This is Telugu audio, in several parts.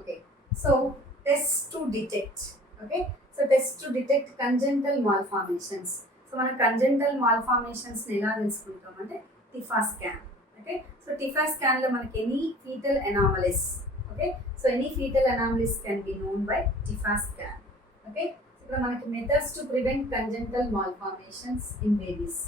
Okay, so test to detect. Okay, so test to detect congenital malformations. So మన congenital malformations ని ఎలా తెలుసుకుంటామంటే TIFFA scan. Okay, so TIFFA scan లో మనకి any fetal anomalies. Okay, so any fetal anomalies can be known by TIFFA scan. Okay, ఇక్కడ మనకి methods to prevent congenital malformations in babies.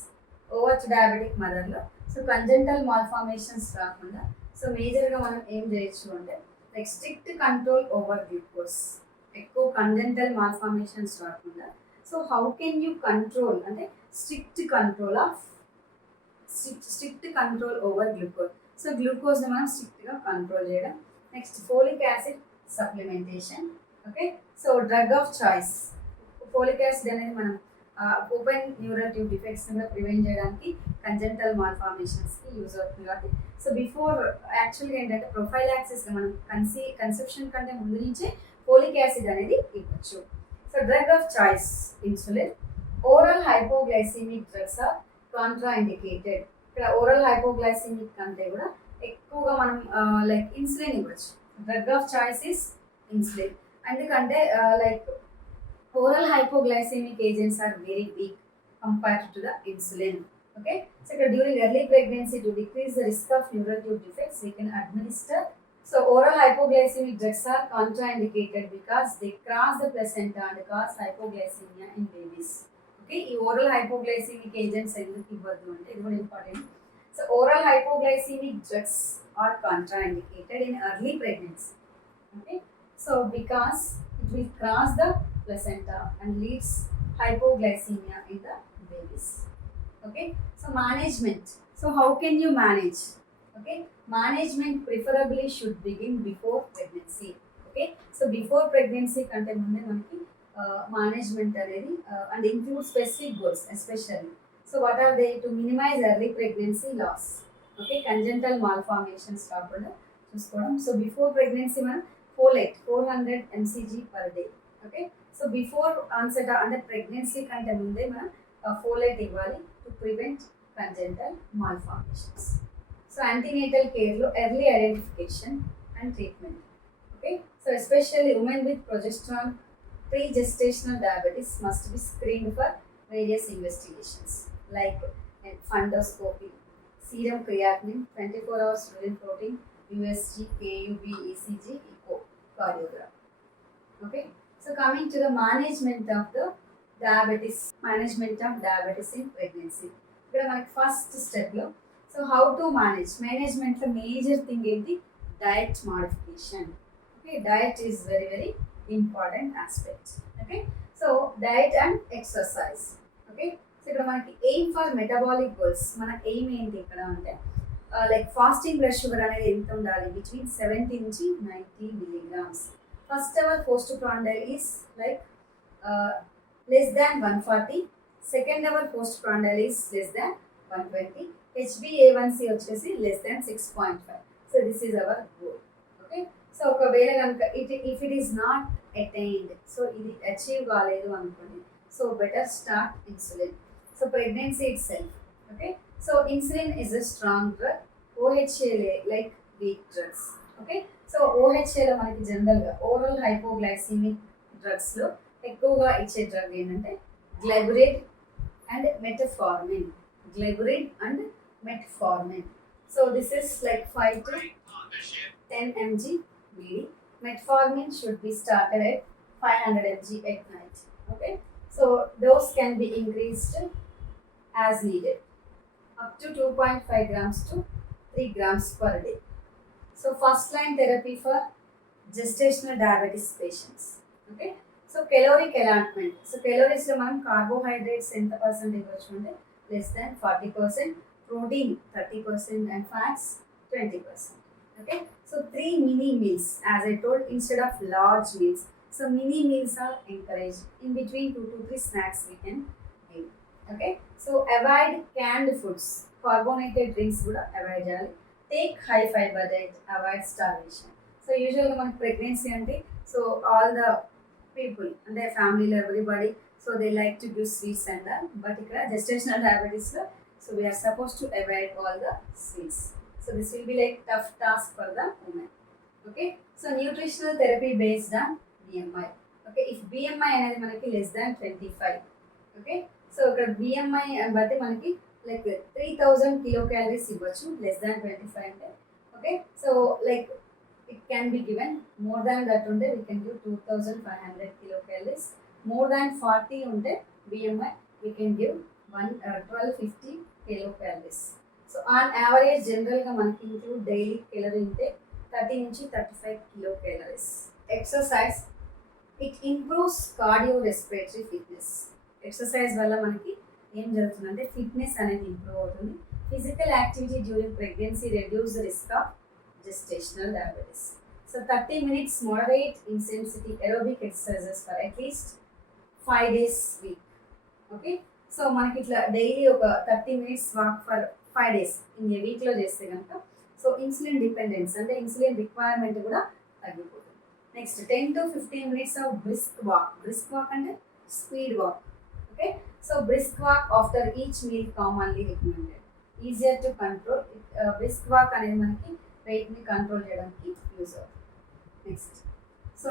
Overt diabetic మదర్లో సో కంజెంటల్ మాల్ఫార్మేషన్స్ రాకుండా సో మేజర్గా మనం ఏం చేయొచ్చు అంటే like strict control over glucose. ఎక్కువ కంజెంటల్ మాల్ఫార్మేషన్స్ రాకుండా so how can you control అంటే strict control over glucose. So గ్లూకోజ్ని మనం స్ట్రిక్ట్గా కంట్రోల్ చేయడం. Next folic acid supplementation. Okay, so drug of choice. Folic acid అనేది మనం ఓపెన్ న్యూరల్ ట్యూబ్ డిఫెక్ట్స్ని కూడా ప్రివెంట్ చేయడానికి కంజెంటల్ మాల్ఫార్మేషన్స్కి యూజ్ అవుతుంది కాబట్టి సో బిఫోర్ యాక్చువల్గా ఏంటంటే ప్రొఫైలాక్సిస్గా మనం కన్సెప్షన్ కంటే ముందు నుంచే ఫోలిక్ యాసిడ్ అనేది ఇవ్వచ్చు. So drug of choice insulin. Oral hypoglycaemic drugs are contraindicated. ఇక్కడ ఓరల్ హైపోగ్లైసిమిక్ కంటే కూడా ఎక్కువగా మనం లైక్ ఇన్సులిన్ ఇవ్వచ్చు. Drug of choice is insulin. ఎందుకంటే like oral hypoglycemic agents are very weak compared to the insulin. Okay, so during early pregnancy to decrease the risk of neural tube defects we can administer. So oral hypoglycemic drugs are contraindicated because they cross the placenta and cause hypoglycemia in babies. Okay, ఈ oral hypoglycemic agents ఎందుకు ఇవ్వద్దు అంటే ఇది కూడా important. So oral hypoglycemic drugs are contraindicated in early pregnancy. Okay, so because it will cross the placenta and leads hypoglycemia in the babies. Okay, so management. So how can you manage? Okay, management preferably should begin before pregnancy. Okay, so before pregnancy kante munde manaki management anedi and include specific goals especially. So what are they? To minimize early pregnancy loss. Okay, congenital malformations కాకుండా చూసుకోవడం. So before pregnancy మనం folate 400 mcg per day. Okay, so before onset అంటే ప్రెగ్నెన్సీ కంటే ముందే మనం ఫోలేట్ ఇవ్వాలి to prevent congenital malformations. So antenatal కేర్లో early identification and treatment. Okay, so especially women with progesterone pre-gestational diabetes must be screened for various investigations like fundoscopy, serum creatinine, 24 hours urine protein, USG, KUB, ECG, echocardiogram. Okay, so coming to the management of diabetes in pregnancy. ఇక్కడ మనకి ఫస్ట్ స్టెప్లో సో హౌ టు మేనేజ్మెంట్లో మేజర్ థింగ్ ఏంటి? Diet modification. Okay, diet is very very important aspect. Okay, so diet and exercise. Okay, so ఇక్కడ మనకి ఎయిమ్ ఫర్ మెటబాలిక్ గోల్స్. మన ఎయిమ్ ఏంటి ఇక్కడ అంటే లైక్ ఫాస్టింగ్ బ్లడ్ షుగర్ అనేది ఎంత ఉండాలి? బిట్వీన్ 70 నుంచి 90 milligrams. First hour postprandial is like less than 140. Second hour postprandial is less than 120. HbA1c వచ్చేసి less than 6.5. So this is our goal. Okay, so ఒకవేళ కనుక if it is not attained, so ఇది అచీవ్ కాలేదు అనుకోండి, so better start insulin. So pregnancy itself. Okay, so insulin is a strong drug. OHA like weak drugs. Okay, so ఓహెచ్ఏలో మనకి జనరల్గా ఓరల్ హైపోగ్లైసిమిక్ డ్రగ్స్లో ఎక్కువగా ఇచ్చే డ్రగ్ ఏంటంటే glyburide and metformin. So this is like 5 to 10 mg BD. Metformin should be started at 500 mg at night. Okay, so dose can be increased as needed up to 2.5 grams to 3 grams per day. So first line therapy for gestational diabetes patients. Okay, so caloric allotment. So calories lo manam carbohydrates enta percent ivochu ante less than 40%, protein 30% and fats 20%. Okay, so 3 mini meals as I told instead of large meals. So mini meals are encouraged. In between 2 to 3 snacks we can give. Okay, so avoid canned foods. Carbonated drinks kuda avoid cheyali. Take high fiber diet, avoid starvation. So usually when pregnancy ante so all the people and their family everybody so they like to do sweets and that, but ikkada gestational diabetes lo so we are supposed to avoid all the sweets. So this will be like tough task for the woman. Okay, so nutritional therapy based on BMI. Okay, if BMI అనేది మనకి లెస్ దాన్ 25. ఓకే, సో ఇక్కడ బిఎంఐ బట్టి మనకి లైక్ 3000 కిలో క్యాలరీస్ ఇవ్వచ్చు లెస్ దాన్ 25 అంటే. Okay, so like it can be given more than that unte we can give 2500 kilocalories, more than 40 unte BMI we can give 1250 kilocalories. So on average general ga manaki include daily calorie intake 30 నుంచి 35 kilocalories. Exercise, it improves cardiorespiratory fitness. Exercise వల్ల మనకి ఏం జరుగుతుందంటే ఫిట్నెస్ అనేది ఇంప్రూవ్ అవుతుంది. Physical activity during pregnancy reduce the risk of gestational diabetes. So 30 minutes moderate intensity aerobic exercises for at least 5 days week. Okay, so మనకి ఇట్లా డైలీ ఒక 30 minutes walk for 5 days in a వీక్లో చేస్తే కనుక సో ఇన్సులిన్ డిపెండెన్స్ అంటే ఇన్సులిన్ రిక్వైర్మెంట్ కూడా తగ్గిపోతుంది. Next 10 to 15 minutes of brisk walk. Brisk walk అంటే speed walk. Okay, so brisk walk after each meal commonly recommended. Easier to control. Brisk walk అనేది మనకి వెయిట్ని కంట్రోల్ చేయడానికి యూజ్ అవుతుంది.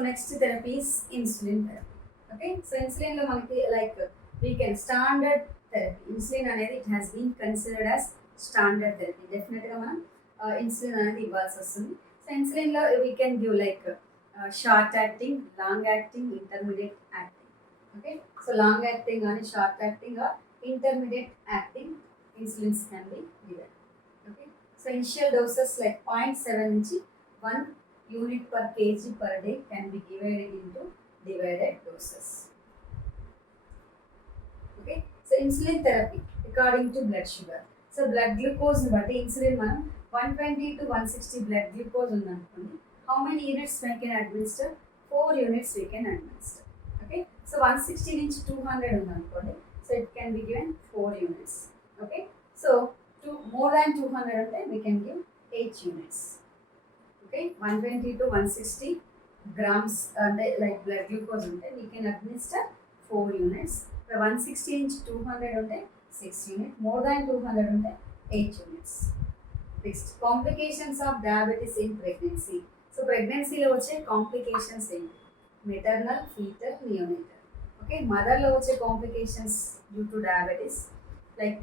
Next therapy is insulin therapy. Okay, so ఇన్సులిన్లో మనకి like we can standard therapy. Insulin అనేది it has been considered as standard therapy. డెఫినెట్గా మనం ఇన్సులిన్ అనేది ఇవ్వాల్సి వస్తుంది. సో ఇన్సులిన్లో we can give like short acting, long acting, intermediate acting. Okay, so long acting కానీ short acting or intermediate acting insulins can be given. Okay, so initial doses like 0.7 నుంచి 1 unit per kg per day can be divided into divided doses. Okay, so insulin therapy according to blood sugar. So blood glucose ని బట్టి ఇన్సులిన్ మనం 120 to 160 blood glucose ఉందనుకోండి, how many units we can administer? 4 units we can administer. Okay, so 160 నుంచి 200 ఉందనుకోండి, so it can be given 4 units. Okay, so more than 200 unte we can give 8 units. Okay, 120 to 160 grams like blood glucose unte we can administer 4 units. 160 into 200 unte 6 units, more than 200 unte 8 units. Next, complications of diabetes in pregnancy. So pregnancy lo vache complications enti? Maternal, fetal, neonatal. Okay, mother lo vache complications due to diabetes like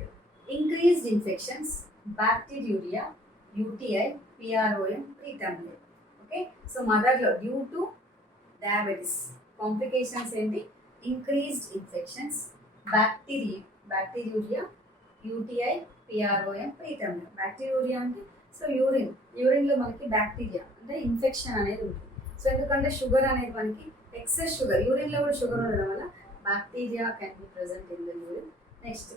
increased infections, bacteriuria, UTI, PROM, preterm labor. Okay, so mother lo due to diabetes complications enti? Increased infections, bacteriuria, UTI, PROM, preterm labor. Bacteriuria అంటే సో యూరిన్లో మనకి బ్యాక్టీరియా అంటే ఇన్ఫెక్షన్ అనేది ఉంటుంది. సో ఎందుకంటే షుగర్ అనేది మనకి ఎక్సెస్ షుగర్, యూరిన్లో కూడా షుగర్ ఉండడం వల్ల bacteria can be present in the urine. Next,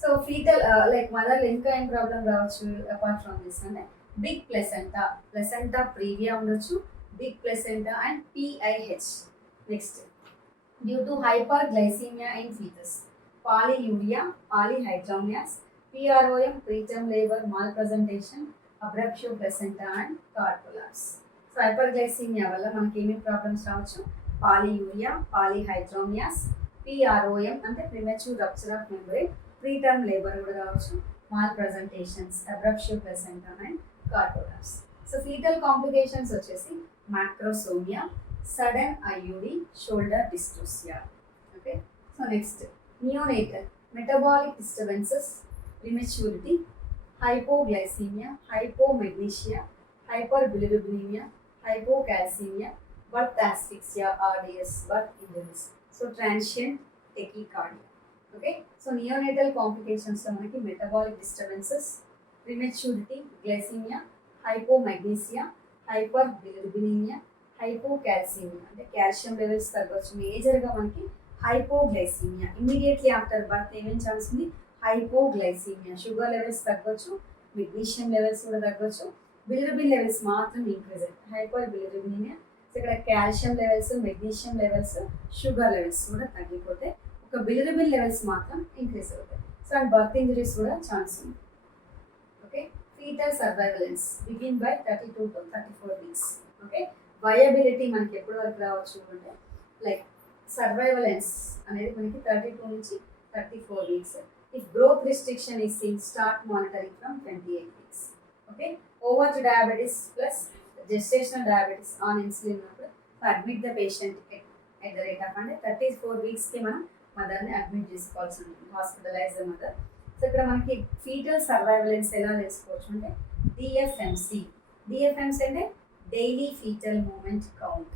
so fetal like మదర్లో ఇంకా ఏం ప్రాబ్లం రావచ్చు అపార్ట్ ఫ్రమ్ దిస్ అంటే బిగ్ ప్లెసెంటా ప్రీవియా ఉండొచ్చు, big placenta and PIH. Next, due to hyperglycemia in fetus, polyuria, polyhydramnios, PROM, preterm labor, malpresentation, abruptio placenta and cord collapse. So hyperglycemia వల్ల మనకి ఏమేమి ప్రాబ్లమ్స్ రావచ్చు? పాలీయూరియా, పాలీహైడ్రోమియాస్, PROM అంటే premature rupture of membrane, preterm labour కూడా రావచ్చు, mall presentations, abruptio placenta and cord collapse. So fetal complications వచ్చేసి macrosomia, sudden IUD, shoulder dystocia. Okay, so next neonatal metabolic disturbances, prematurity, hypoglycemia, hypomagnesia, hyperbilirubinemia, hypocalcemia, birth asphyxia, RDS, birth injuries. So transient tachycardia. Okay, so neonatal complications lo manaki metabolic disturbances, prematurity, glycemia, hypomagnesia, hyperbilirubinemia, hypocalcemia అంటే కాల్షియం లెవెల్స్ తగ్గొచ్చు. మేజర్గా మనకి హైపోగ్లైసీమియా, ఇమీడియట్లీ ఆఫ్టర్ బర్త్ ఏమేం ఛాన్స్ ఉంది? హైపోగ్లైసీమియా, షుగర్ లెవెల్స్ తగ్గొచ్చు, మెగ్నీషియం లెవెల్స్ కూడా తగ్గొచ్చు, బిలిరుబిన్ లెవెల్స్ మాత్రం ఇంక్రీజ్ అవుతాయి, హైపర్ బిలిరుబినిమియా. సో ఇక్కడ calcium levels, magnesium levels, sugar levels కూడా తగ్గిపోతాయి, ఒక బిలిరుబిన్ లెవెల్స్ మాత్రం ఇంక్రీజ్ అవుతాయి. సో అండ్ బర్త్ ఇంజరీస్ కూడా ఛాన్స్ ఉంది. Okay, fetal surveillance begin by 32 to 34 weeks. Okay, viability మనకి ఎప్పటి వరకు రావచ్చు అంటే లైక్ సర్వైవలెన్స్ అనేది మనకి 32 నుంచి 34 weeks. If growth restriction is seen, start monitoring from 28 weeks. Okay, overt diabetes plus gestational diabetes on insulin ఉన్నప్పుడు admit the patient at the rate of అంటే 34 వీక్స్కి మనం మదర్ని అడ్మిట్ చేసుకోవాల్సి ఉంటుంది, హాస్పిటలైజ్ ద మదర్. సో ఇక్కడ మనకి ఫీటల్ సర్వైవలెన్స్ ఎలా తెలుసుకోవచ్చు అంటే డిఎఫ్ఎంసి. డిఎఫ్ఎంసి అంటే daily fetal movement count,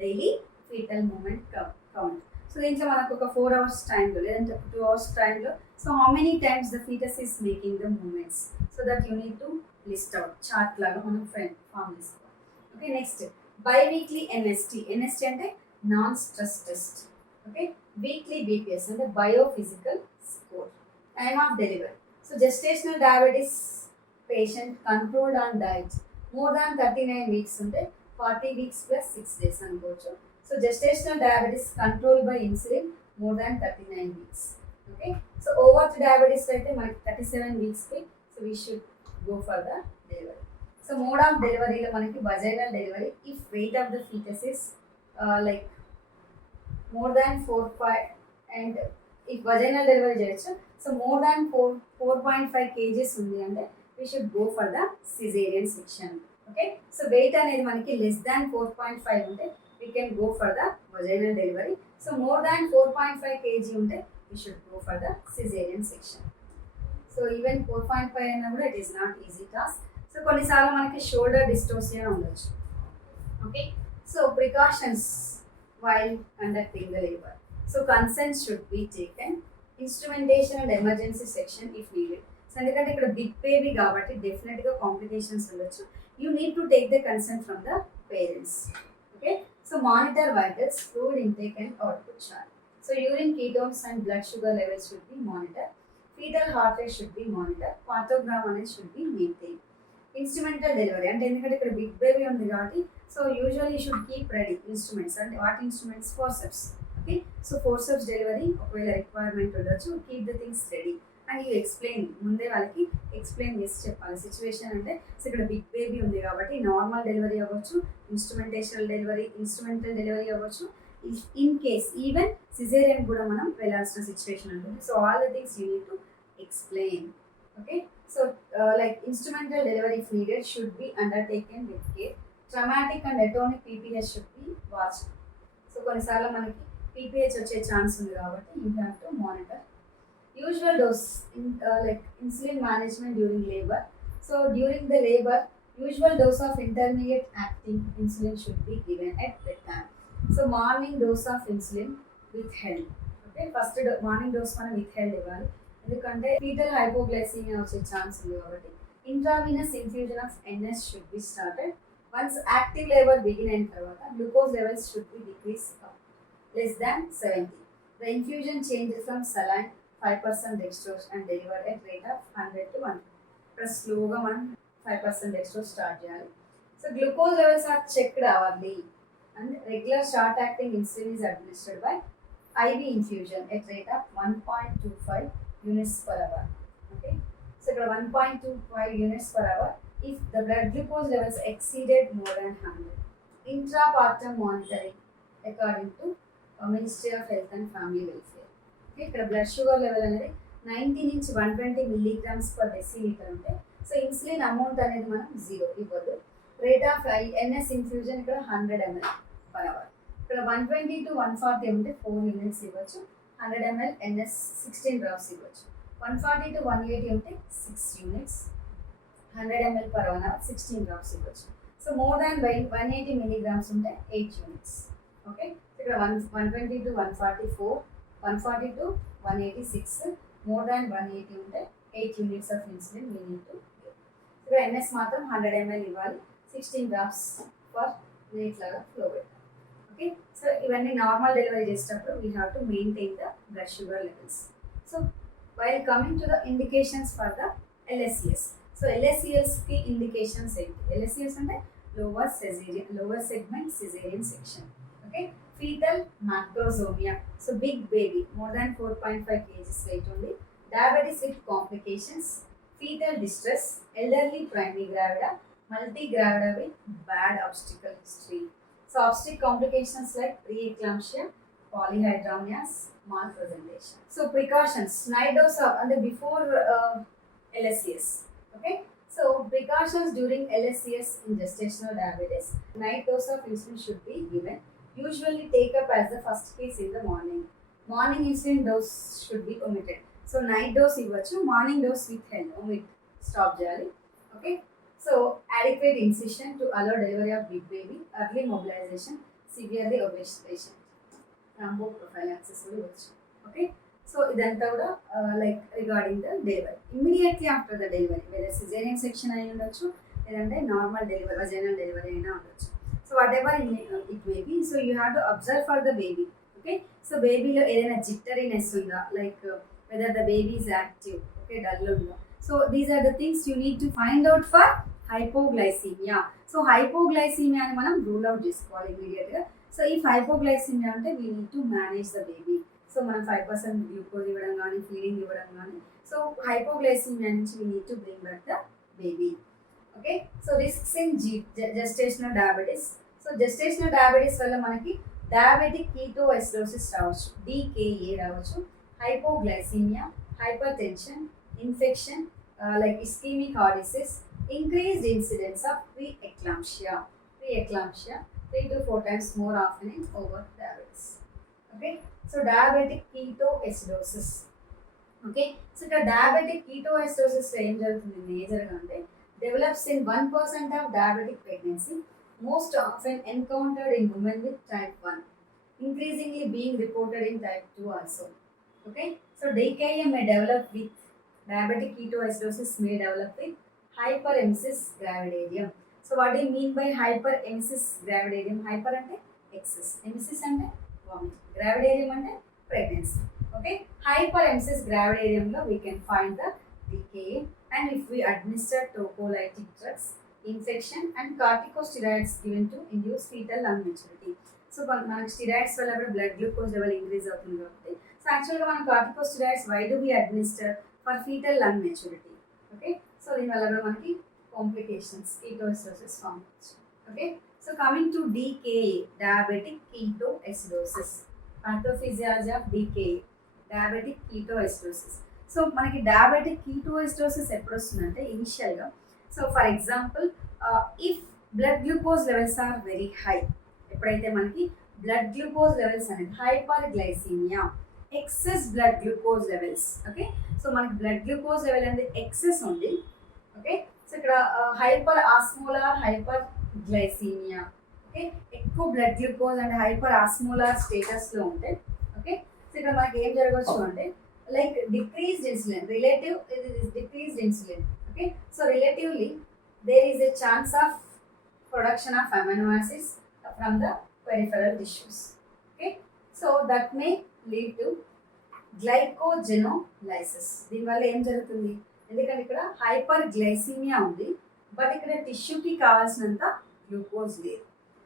daily fetal movement count. So దీంట్లో మనకు ఒక 4 hours టైంలో లేదంటే 2 hours టైంలో so how many times the fetus is making the movements, so that you need to list out chart లాగా మనం ఫామ్ చేసుకోవాలి. Okay, next biweekly NST. NST అంటే non stress test. Okay, weekly BPS అంటే biophysical score. Time of delivery. So gestational diabetes patient controlled on diet more than 39 weeks ఉంటే 40 వీక్స్ ప్లస్ 6 days అనుకోవచ్చు. So gestational diabetes control by insulin more than 39 weeks. Okay, so overt diabetes అయితే మనకి 37 వీక్స్కి so we should go for the delivery. So mode of డెలివరీలో మనకి vaginal delivery if weight of the fetus is like more than 4.5 and if vaginal delivery చేయొచ్చు. సో మోర్ దాన్ 4.5 kgs ఉంది అంటే we should go for the caesarean section. Okay, so weight అనేది మనకి లెస్ దాన్ 4.5 ఉంటే we can go for the vaginal delivery. So more than 4.5 kg ఉంటే we should go for the caesarean section. So even 4.5 అయినా కూడా it is not easy task. So కొన్నిసార్లు మనకి షోల్డర్ డిస్టోసియా ఉండొచ్చు. Okay, so precautions while conducting the labour. So consent should be taken. Instrumentation and emergency section if needed. So ఎందుకంటే ఇక్కడ బిగ్ బేబీ కాబట్టి డెఫినెట్గా కాంప్లికేషన్స్ ఉండొచ్చు. You need to take the consent from the parents. Okay, so monitor vitals, fluid intake and output chart. So urine ketones and blood sugar levels should be monitored. Fetal heart rate should be monitored. Pathogram అనేది should be maintained. Instrumental delivery అంటే ఎందుకంటే ఇక్కడ బిగ్ బేబీ ఉంది కాబట్టి so usually should keep ready instruments. అంటే what instruments? Forceps. Okay, so forceps delivery ఒకవేళ రిక్వైర్మెంట్ ఉండొచ్చు. Keep the things ready and you explain, ముందే వాళ్ళకి ఎక్స్ప్లెయిన్ చేసి చెప్పాలి సిచ్యువేషన్. అంటే సో ఇక్కడ బిగ్ బేబీ ఉంది కాబట్టి నార్మల్ డెలివరీ అవ్వచ్చు, ఇన్స్ట్రుమెంటేషనల్ డెలివరీ, ఇన్స్ట్రుమెంటల్ డెలివరీ అవ్వచ్చు. ఇన్ కేస్ ఈవెన్ సిజేరియన్ కూడా మనం వెళ్ళాల్సిన సిచ్యువేషన్ ఉంటుంది. So all the things you need to explain. Okay, so like instrumental delivery if needed should be undertaken with care. Traumatic and atonic PPH should be watched. So కొన్నిసార్లు మనకి PPH వచ్చే ఛాన్స్ ఉంది కాబట్టి you have to monitor. Usual dose like insulin management during labor. So during the labor usual dose of intermediate acting insulin should be given at bedtime. So morning dose of insulin withheld. Okay, first morning dose మనం withheld ఇవ్వాలి ఎందుకంటే ఫీటల్ హైపోగ్లైసీమియా వచ్చే ఛాన్స్ ఉంది కాబట్టి. Intravenous infusion of NS should be started. Once active labour begin అయిన తర్వాత glucose levels should be decrease less than 70. The infusion change from saline 5% dextrose and delivered at rate of 100 to 1. ఇక్కడ స్లోగా మనం 5% dextrose స్టార్ట్ చేయాలి. So glucose levels are checked hourly and regular short acting insulin is administered by IV infusion at rate of 1.25 units per hour. Okay, so 1.25 units per hour if the blood glucose levels exceeded more than 100. Intrapartum monitoring according to Ministry of Health and Family Welfare. Okay, ఇక్కడ బ్లడ్ షుగర్ లెవెల్ అనేది 90 నుంచి 120 milligrams per deciliter ఉంటే సో ఇన్సులిన్ అమౌంట్ అనేది మనం 0 ఇవ్వదు. రేట్ ఆఫ్ NS ఇన్ఫ్యూజన్ ఇక్కడ 100 ml per hour. ఇక్కడ 120 to 140 ఉంటే 4 units ఇవ్వచ్చు. 100 ml NS 16 drops ఇవ్వచ్చు. 140 to 180 ఉంటే 6 units. 100 ml per 1 hour 16 drops ఇవ్వచ్చు. సో మోర్ దాన్ 180 milligrams ఉంటే 8 units. ఓకే, ఇక్కడ 120 to 144, 140 to 186, మోర్ దాన్ 180 ఉంటే 8 units of insulin we need to give. ఇక్కడ NS మాత్రం 100 ml ఇవ్వాలి. 16 drops per minute లాగా ఫ్లో పెట్టాలి. Okay, so ఇవన్నీ నార్మల్ డెలివరీ చేసేటప్పుడు we have to maintain the blood sugar levels. So while coming to the indications for the LSES. సో LSESకి ఇండికేషన్స్ ఏంటి? LSES అంటే lower segment caesarean section. Okay, fetal macrosomia. So big baby more than 4.5 kgs weight ఉంది. Diabetes with complications, fetal distress, elderly primary gravida, multigravida with bad obstetric history. So obstetric complications like preeclampsia, polyhydramnias, malpresentation. So precautions, night dose of and before LSES. Okay, So precautions during LSCS in gestational diabetes. Night dose of insulin should be given. Usually take up as the first case in the morning. Morning insulin dose should be omitted. So night dose ఇవ్వచ్చు, morning dose withheld omit, stop చేయాలి. Okay, so adequate incision to allow delivery of big baby, early mobilization, severely obese patient, rambo prophylaxis కూడా ఇవ్వచ్చు. ఓకే, సో ఇదంతా కూడా like regarding the delivery. Immediately after the delivery లేదా సిజేరియన్ సెక్షన్ అయి ఉండొచ్చు, లేదంటే నార్మల్ డెలివరీ వజైనల్ డెలివరీ అయినా ఉండొచ్చు. So whatever it may be, so you have to observe for the baby. Okay, so బేబీలో ఏదైనా జిట్టరీనెస్ ఉందా, like whether the baby is active, okay, dull ఉందా. So these are the things you need to find out for hypoglycemia. So hypoglycemia అని మనం రూల్ అవుట్ చేసుకోవాలి ఇమీడియట్గా. సో ఈ హైపోగ్లైసీమియా అంటే we need to manage the baby. So మనం 5% గ్లూకోజ్ ఇవ్వడం కానీ, ఫీడింగ్ ఇవ్వడం కానీ. సో హైపోగ్లైసీమియా నుంచి we need to bring back the baby. Okay, so risks in gestational diabetes. So gestational diabetes వల్ల మనకి డయాబెటిక్ కీటోఎసిడోసిస్ రావచ్చు, DKA రావచ్చు, hypoglycaemia, hypertension, infection like ischaemic heart disease, increased incidence of pre-eclampsia 3 to 4 times more often in over diabetes. Okay, so diabetic ketoacidosis. Okay, so the diabetic ketoacidosis ఏం జరుగుతుంది మేజర్గా అంటే develops in 1% of diabetic pregnancy, most often encountered in women with type 1, increasingly being reported in type 2 also. Okay, so DKA may develop with diabetic ketoacidosis may develop with hyperemesis gravidarum. So what do you mean by hyperemesis gravidarum? Hyper ante excess, emesis ante vomit, gravidarum ante pregnancy. Okay, hyperemesis gravidarum lo we can find the DKA, and if we administer tocolytic drugs, infection and corticosteroids given to induce fetal lung maturity. So మనకి స్టిరాయిడ్స్ వల్ల కూడా బ్లడ్ గ్లూకోజ్ లెవెల్ ఇంక్రీజ్ అవుతుంది కాబట్టి, సో యాక్చువల్గా మనం corticosteroids why do we administer for fetal lung maturity. Okay, so దీనివల్ల కూడా మనకి కాంప్లికేషన్స్ కీటోఎసిడోసిస్ ఫామ్ అవచ్చు. Okay, so coming to DKA, diabetic ketoacidosis. Pathophysiology of DKA, diabetic ketoacidosis. So మనకి డయాబెటిక్ కీటోఎసిడోసిస్ ఎప్పుడు వస్తుందంటే ఇనిషియల్గా, so for example if blood glucose levels are very high, ఎప్పుడైతే మనకి బ్లడ్ గ్లూకోజ్ లెవెల్స్ అనేది hyperglycaemia, excess blood glucose levels. Okay, so మనకి బ్లడ్ గ్లూకోజ్ లెవెల్ అనేది ఎక్సెస్ ఉంది. ఓకే, సో ఇక్కడ హైపర్ ఆస్మోలార్ హైపర్ గ్లైసీమియా. ఓకే, ఎక్కువ బ్లడ్ గ్లూకోజ్ అండ్ హైపర్ ఆస్మోలార్ స్టేటస్లో ఉంటే, ఓకే, సో ఇక్కడ మనకి ఏం జరగవచ్చు అంటే like decreased insulin, relative decreased insulin. Okay, so relatively there is a chance of production of amino acids from the peripheral tissues. Okay, so that may lead to glycogenolysis. దీనివల్ల ఏం జరుగుతుంది, ఎందుకంటే ఇక్కడ హైపర్ గ్లైసీమియా ఉంది, బట్ ఇక్కడ టిష్యూకి కావాల్సినంత గ్లూకోజ్ లేదు.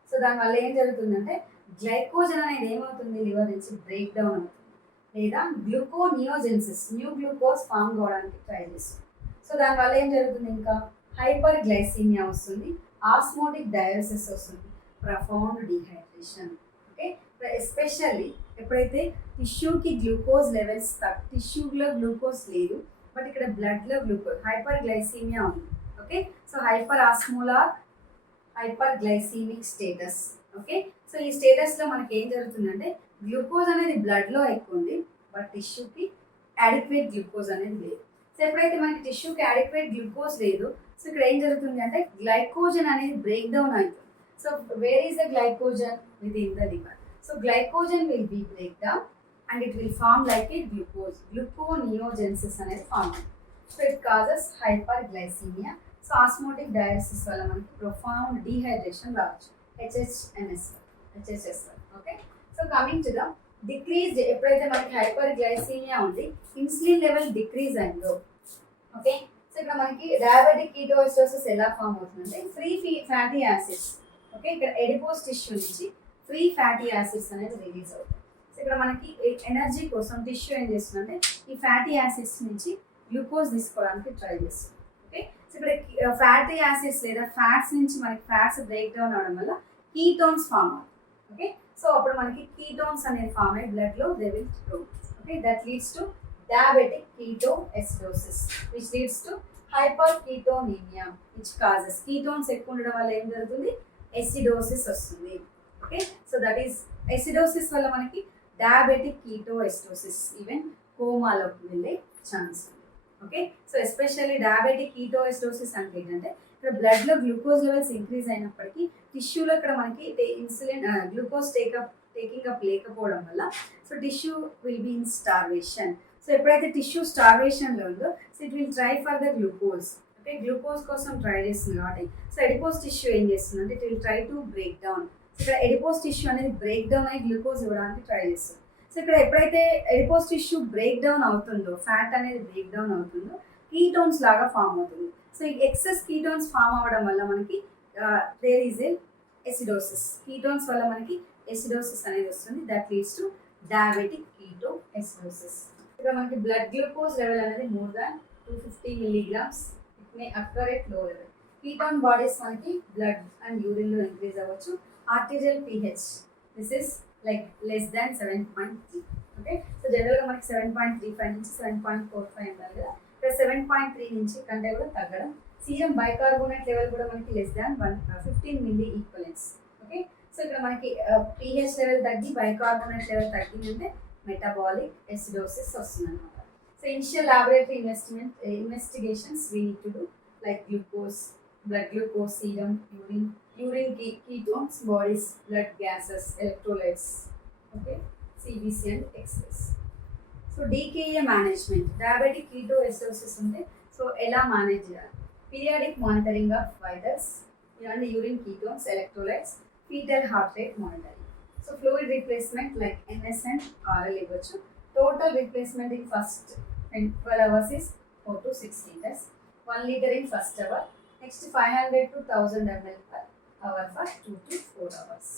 సో దానివల్ల ఏం జరుగుతుందంటే గ్లైకోజన్ అనేది ఏమవుతుంది, లివర్ నుంచి బ్రేక్ డౌన్ అవుతుంది, లేదా గ్లూకోనియోజెన్సిస్, న్యూ గ్లూకోజ్ ఫామ్ కావడానికి ట్రై చేస్తుంది. సో దానివల్ల ఏం జరుగుతుంది, ఇంకా హైపర్ గ్లైసీమియా వస్తుంది, ఆస్మోటిక్ డయాలిసిస్ వస్తుంది, ప్రొఫౌండ్ డీహైడ్రేషన్. ఓకే, ఎస్పెషల్లీ ఎప్పుడైతే టిష్యూకి గ్లూకోజ్ లెవెల్స్ టిష్యూలో గ్లూకోజ్ లేదు, బట్ ఇక్కడ బ్లడ్లో గ్లూకోజ్, హైపర్ గ్లైసీమియా ఉంది. Okay, so hyperosmolar hyperglycemic status. Okay, so ఈ స్టేటస్లో మనకి ఏం జరుగుతుందంటే గ్లూకోజ్ అనేది బ్లడ్లో ఎక్కువ ఉంది, బట్ టిష్యూకి అడిక్వేట్ గ్లూకోజ్ అనేది లేదు. సో ఎప్పుడైతే మనకి టిష్యూకి అడిక్వేట్ గ్లూకోజ్ లేదు, సో ఇక్కడ ఏం జరుగుతుంది అంటే గ్లైకోజన్ అనేది బ్రేక్ డౌన్ అవుతుంది. So where is the glycogen? Within the liver. So glycogen will be break down and it will form like a glucose, gluconeogenesis అనేది ఫార్మ్ అవుతుంది. So it causes hyperglycemia. So osmotic dialysis వల్ల మనకి ప్రొఫౌండ్ డీహైడ్రేషన్ రావచ్చు, HHS. Okay, so coming to the decreased, ఎప్పుడైతే మనకి హైపర్ గ్లైసీమియా ఉంది, ఇన్సులిన్ లెవెల్ డిక్రీజ్ అయిందో. ఓకే, సో ఇక్కడ మనకి డయాబెటిక్ కీటోఎసిడోసిస్ ఎలా ఫామ్ అవుతుందంటే ఫ్రీ ఫ్యాటీ యాసిడ్స్. ఓకే, ఇక్కడ ఎడిపోస్ టిష్యూ నుంచి ఫ్రీ ఫ్యాటీ యాసిడ్స్ అనేది రిలీజ్ అవుతాయి. సో ఇక్కడ మనకి ఎనర్జీ కోసం టిష్యూ ఏం చేస్తుందంటే ఈ ఫ్యాటీ యాసిడ్స్ నుంచి గ్లూకోజ్ తీసుకోవడానికి ట్రై చేస్తుంది. ఓకే, సో ఇక్కడ ఫ్యాటీ యాసిడ్స్ లేదా ఫ్యాట్స్ నుంచి మనకి ఫ్యాట్స్ బ్రేక్ డౌన్ అవడం వల్ల కీటోన్స్ ఫామ్ అవుతాయి. ఓకే, సో అప్పుడు మనకి కీటోన్స్ అనేది ఫామ్ అయ్యి బ్లడ్లో they will flow. Okay, that leads to diabetic ketoacidosis, which leads to hyperketonemia which causes ketones ఎక్కువ ఉండడం వల్ల ఏం జరుగుతుంది, ఎసిడోసిస్ వస్తుంది. Okay, so that is acidosis వల్ల మనకి డయాబెటిక్ కీటోఎసిడోసిస్ ఈవెన్ కోమాలోకి వెళ్ళే ఛాన్స్ ఉంది. Okay, so especially diabetic ketoacidosis అంటే ఏంటంటే ఇక్కడ బ్లడ్లో గ్లూకోజ్ లెవెల్స్ ఇంక్రీజ్ అయినప్పటికీ టిష్యూలో ఇక్కడ మనకి ఇన్సులిన్ గ్లూకోజ్ టేకింగ్ అప్ లేకపోవడం వల్ల so tissue will be in starvation. So ఎప్పుడైతే టిష్యూ స్టార్వేషన్లో ఉందో so it will try for the glucose. Okay, glucose కోసం ట్రై చేస్తుంది కాబట్టి సో ఎడిపోస్ టిష్యూ ఏం చేస్తుంది అంటే it will try to break down. ఇక్కడ ఎడిపోస్ టిష్యూ అనేది బ్రేక్ డౌన్ అయ్యి గ్లూకోజ్ ఇవ్వడానికి ట్రై చేస్తుంది. సో ఇక్కడ ఎప్పుడైతే ఎడిపోస్ టిష్యూ బ్రేక్ డౌన్ అవుతుందో, ఫ్యాట్ అనేది బ్రేక్ డౌన్ అవుతుందో, కీటోన్స్ లాగా ఫామ్ అవుతుంది. సో ఈ ఎక్సెస్ కీటోన్స్ ఫామ్ అవ్వడం వల్ల మనకి there is a acidosis. Ketones వల్ల మనకి ఎసిడోసిస్ అనేది వస్తుంది. That leads to diabetic ketoacidosis. ఇక్కడ మనకి బ్లడ్ గ్లూకోజ్ లెవెల్ అనేది more than 250 milligrams. It may occur at low level. Ketone bodies మనకి బ్లడ్ అండ్ యూరిన్లో ఇంక్రీజ్ అవ్వచ్చు. Arterial pH this is like less than 7.3. Okay, so జనరల్గా మనకి 7.35 నుంచి 7.45 ఉండాలి కదా, ఇక్కడ 7.3 నుంచి కంటే కూడా తగ్గడం. సీరం బైకార్బోనేట్ లెవెల్ కూడా మనకి లెస్ దాన్ 15 milli equivalents. ఓకే, సో ఇక్కడ మనకి pH లెవెల్ తగ్గి బైకార్బోనేట్ లెవెల్ తగ్గిందంటే మెటబాలిక్ ఎసిడోసిస్ వస్తుంది అనమాట. So initial laboratory investigations we need to do like glucose, blood glucose, serum, urine ketones, bodies, blood gases, electrolytes, okay, CBC and X-rays. So DKA management, diabetic ketoacidosis ఉంటే సో ఎలా మేనేజ్ చేయాలి? Periodic monitoring of vitals and urine ketones, electrolytes, fetal heart rate monitoring. So fluid replacement like NS and RL ఇవ్వచ్చు. Total replacement in first 12 hours is 4 to 6 liters, 1 liter in first hour. Next 500 to 1000 ml per hour for 2 to 4 hours.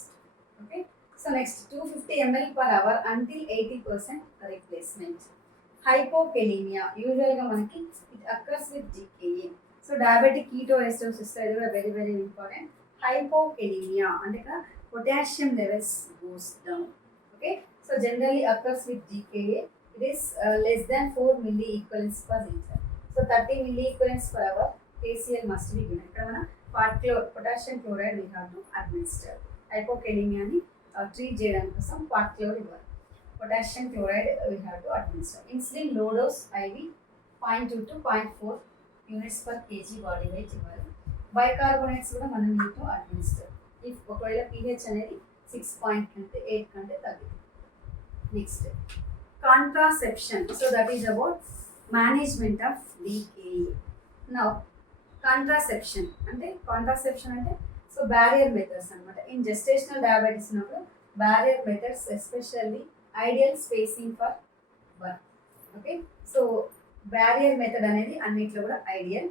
Okay, so next 250 ml per hour until 80% replacement. Hypokalemia usually manaki it occurs with DKA. So diabetic ketoacidosis is very very important. Hypokalemia and potassium levels goes down. Okay, so generally occurs with DKA. It is less than 4 milli equivalents per liter. So 30 milli equivalents per hour KCl must be given. ఇక్కడ మన potassium chloride we have to administer. Hypokalemia ని ట్రీట్ చేయడానికి కోసం క్వార్ట్ క్లోర్ ఇవ్వాలి. Potassium chloride we have to administer. Insulin low dose IV 0.2 to 0.4 units per kg body weight ఇవ్వాలి. బైకార్బోనేట్స్ కూడా మనం need to administer. If ఒకవేళ pH అనేది 6.8 కంటే తగ్గింది. Next contraception. So that is about management of DKA. Now contraception అంటే సో బ్యారియర్ మెథడ్స్ అనమాట. ఇన్ జెస్టేషనల్ డయాబెటీస్ ఉన్నప్పుడు barrier methods especially ideal spacing for birth. Okay, so barrier method అనేది అన్నిట్లో కూడా ideal.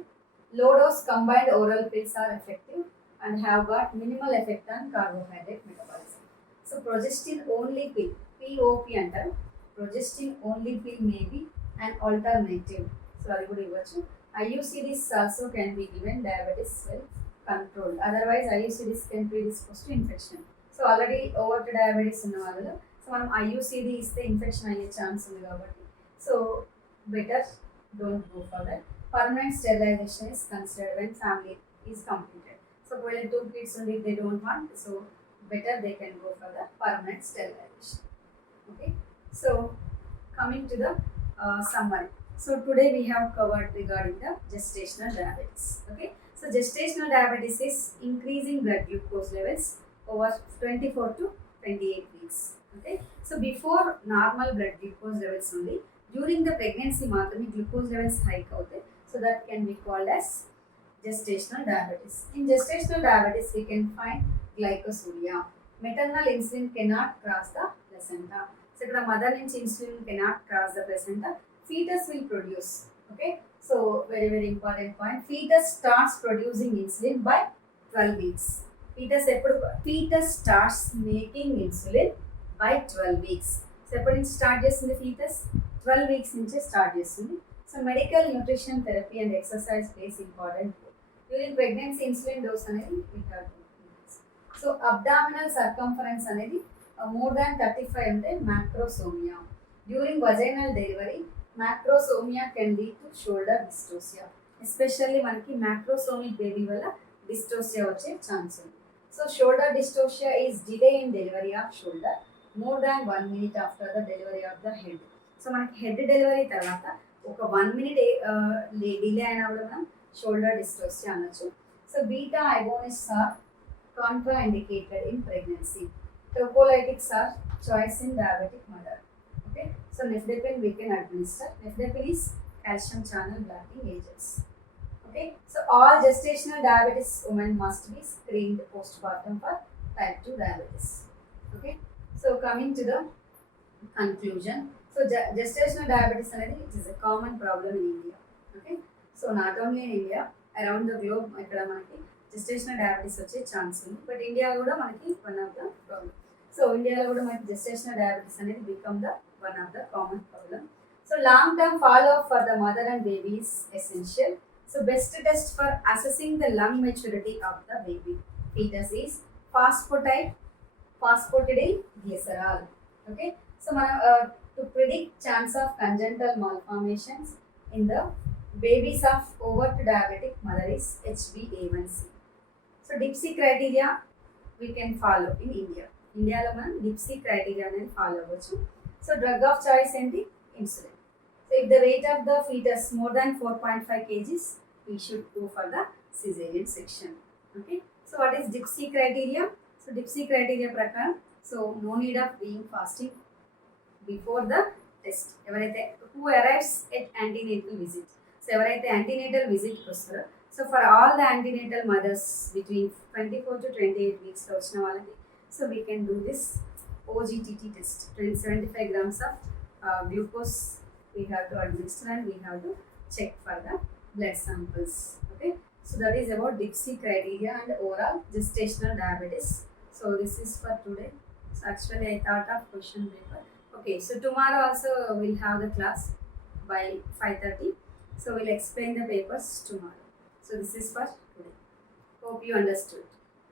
Low dose combined oral pills are effective and have got minimal effect on carbohydrate metabolism. So progestin only pill, POP antaru. Progestin only pill may be an alternative. So అది కూడా ఇవ్వచ్చు. IUCDs also can be given, diabetes well controlled. Otherwise IUCDs can predispose to infection. So already over to diabetes ఉన్న వాళ్ళు సో మనం IUCD ఇస్తే ఇన్ఫెక్షన్ అయ్యే ఛాన్స్ ఉంది కాబట్టి so better don't go for that. Permanent sterilisation is considered when family is completed. So when 2 kids only they don't want, so better they can go for the permanent sterilization. Okay, so coming to the summary. So today we have covered regarding the gestational diabetes. Okay, so gestational diabetes is increasing blood glucose levels over 24 to 28 weeks. Okay, so before normal blood glucose levels only, during the pregnancy మాత్రమే glucose levels hike అవుతాయి. So that can be called as gestational diabetes. In gestational diabetes, we can find glycosuria. Maternal insulin cannot cross the placenta. So, if the mother నుంచి insulin cannot cross the placenta, fetus will produce. Okay, so very very important point. Fetus starts producing insulin by 12 weeks. Fetus starts making insulin by 12 weeks. So, ఎప్పటి నుంచి స్టార్ట్ చేస్తుంది fetus? 12 weeks నుంచి స్టార్ట్ చేస్తుంది. So, medical nutrition therapy and exercise plays important role. During pregnancy, insulin dose అనేది we have to increase. So abdominal circumference అనేది more than 35 అంటే macrosomia. During vaginal delivery, macrosomia can lead to shoulder dystocia. Especially మనకి మ్యాక్రోసోమిక్ బేబీ వల్ల డిస్టోసియా వచ్చే ఛాన్స్ ఉంది. So shoulder dystocia is delay in delivery of shoulder more than 1 minute after the delivery of the head. So మనకి హెడ్ డెలివరీ తర్వాత ఒక 1 minute డిలే అయినా కూడా మనం షోల్డర్ డిస్టోసియా అనొచ్చు. So beta agonists are contraindicated in pregnancy. Tocolytics are choice in diabetic mother. Okay, so nifedipine we can administer. Nifedipine is calcium channel blocking agents. Okay, so all gestational diabetes women must be screened postpartum for type 2 diabetes. Okay, so coming to the conclusion. So gestational diabetes it is a common problem in India. Okay, so not only in India, around the globe ikkada manaki gestational diabetes వచ్చే ఛాన్స్ ఉంది. బట్ ఇండియా కూడా మనకి one of the problem. So ఇండియాలో కూడా మనకి gestational diabetes అనేది become the one of the common problem. So long term follow up for the mother and baby is essential. So best test for assessing the lung maturity of the baby foetus is phosphatidylglycerol. Okay, so మనం to predict chance of congenital malformations in the babies of overt diabetic mother is HbA1c. So DIPSI criteria we can follow in India. ఇండియాలో మనం DIPSI criteria అనేది ఫాలో అవ్వచ్చు. సో డ్రగ్ ఆఫ్ చాయిస్ ఏంటి? Insulin. So if the weight of the foetus more than 4.5 kgs we should go for the cesarean section. Okay, so what is DIPSI criteria? So DIPSI criteria ప్రకారం so no need of being fasting before the test. ఎవరైతే who arrives at antenatal visit. So ఎవరైతే యాంటీనేటల్ విజిట్కి వస్తారో so for all the antenatal mothers between 24 to 28 వీక్స్లో వచ్చిన వాళ్ళకి so we can do this OGTT test. 75 grams of glucose we have to administer and we have to check for the blood samples. Okay, so that is about DIPSI criteria and overall gestational diabetes. So this is for today. So actually I thought of question paper. Okay, so tomorrow also we'll have the class by 5:30. So we'll explain the papers tomorrow. So this is for today. Hope you understood.